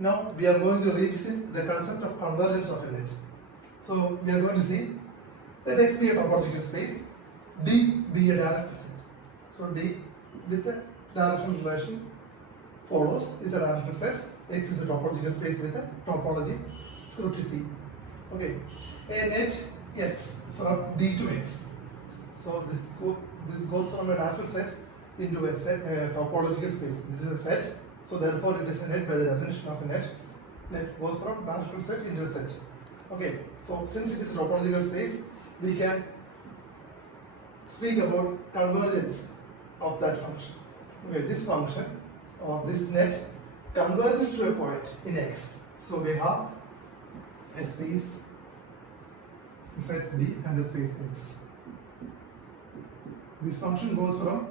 Now we are going to revisit the concept of convergence of a net. So we are going to see, let X be a topological space, D be a direct set. So D with the directional relation follows is a direct set. X is a topological space with a topology script T. Okay, a net S from D to X. So this goes from a direct set into a set, topological space. This is a set. So therefore it is a net by the definition of a net. Net goes from directional set into a set. Okay, so since it is a topological space, we can speak about convergence of that function. Okay, this function or this net converges to a point in X. So we have a space set D and a space X. This function goes from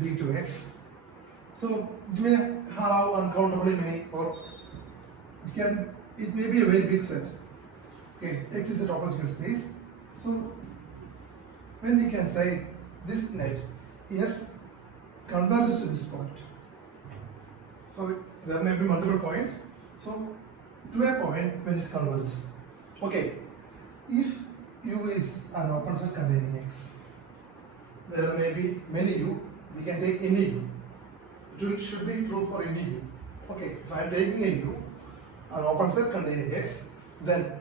D to X. So it may have uncountably many, or it may be a very big set. Okay, X is a topological space. So when we can say this net, yes, converges to this point. So there may be multiple points. So to a point when it converges. Okay, if U is an open set containing X, there may be many U. We can take any U. It should be true for any U. Okay, if I am taking a U, an open set containing X, then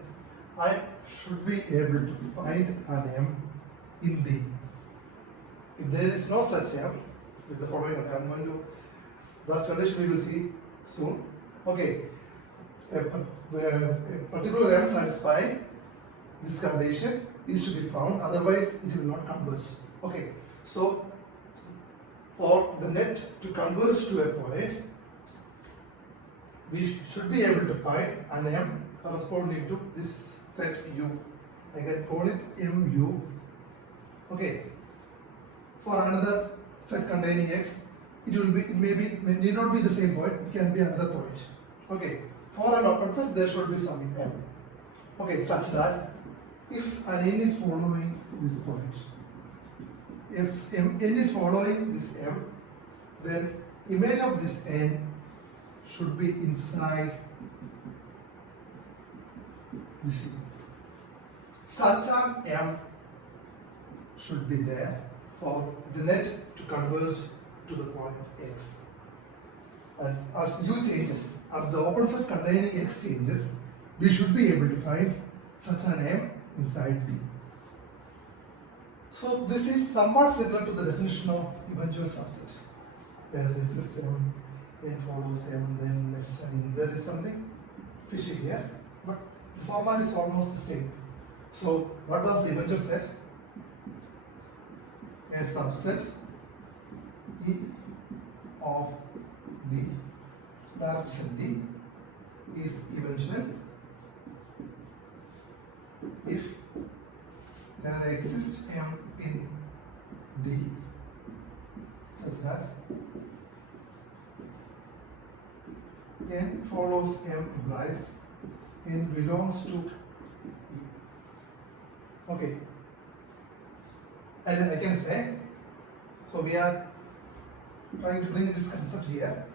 I should be able to find an M in D. If there is no such M, with the following, I am going to, that condition we will see soon. Okay, a particular M satisfying this condition is to be found, otherwise it will not converge. Okay, so for the net to converge to a point, we should be able to find an M corresponding to this set U. I can call it MU. Okay. For another set containing X, it need not be the same point, it can be another point. Okay. For an open set, there should be some M. Okay, such that if an N is following this point, if N is following this M, then image of this N should be inside this U. Such an M should be there for the net to converge to the point X. And as U changes, as the open set containing X changes, we should be able to find such an M inside D. So this is somewhat similar to the definition of eventual subset. There exists M, N follows M, then S, and there is something fishy here, but the format is almost the same. So what was the eventual set? A subset E of the direct set D is eventual if there exists M in D such that N follows M implies N belongs to E. Okay. And then I can say, so we are trying to bring this concept here.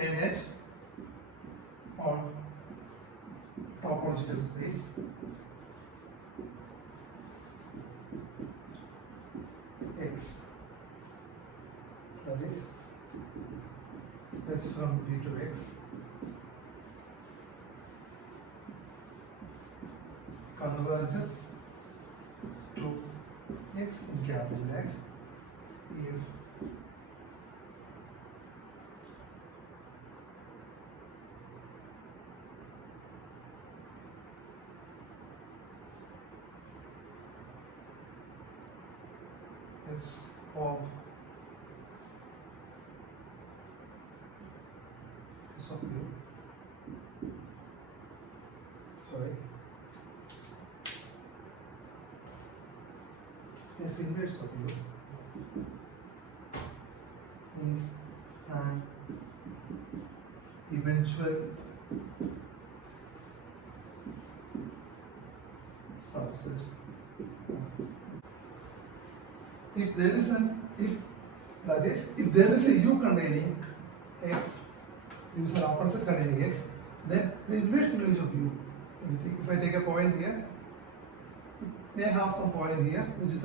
A net on topological space X, that is S from D to X, converges to X in capital X if S of U, sorry, S inverse of U is an eventual subset. If there is an, if that is, if there is a U containing x, use an open set containing x, then the inverse image of u. If I take a point here, it may have some point here which is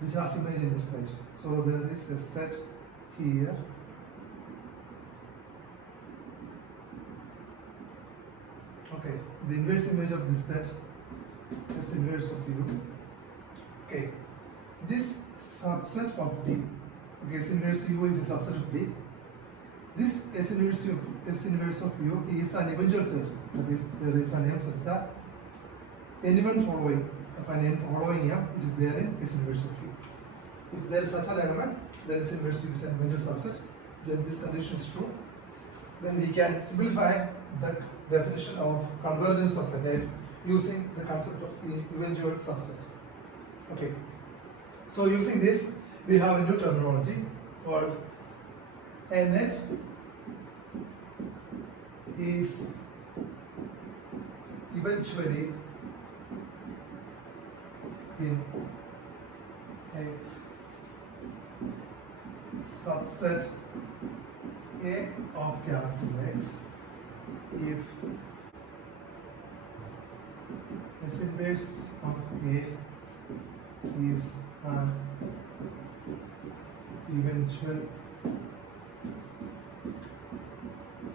which has image in this set. So there is a set here. Okay, the inverse image of this set is inverse of u. Okay, this subset of D. Okay, S inverse u is a subset of D. This S inverse of u is an eventual set. That is, there is an M such that element following, if an n following M, it is there in S inverse of u. If there is such an element, then S inverse u is an eventual subset. Then this condition is true. Then we can simplify the definition of convergence of a net using the concept of eventual subset. Okay. So using this, we have a new terminology called a net is eventually in a subset A of capital X if S inverse of A is an eventual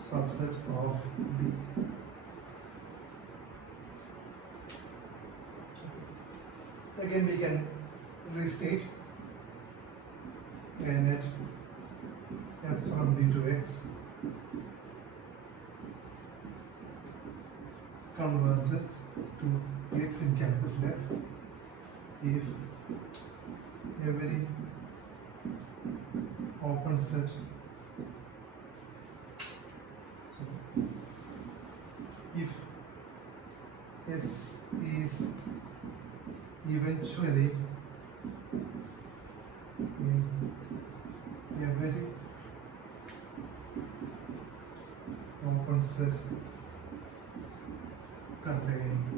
subset of D. Again, we can restate a net as from D to X converges to X in capital X if every open set, so if S is eventually in a very open set containing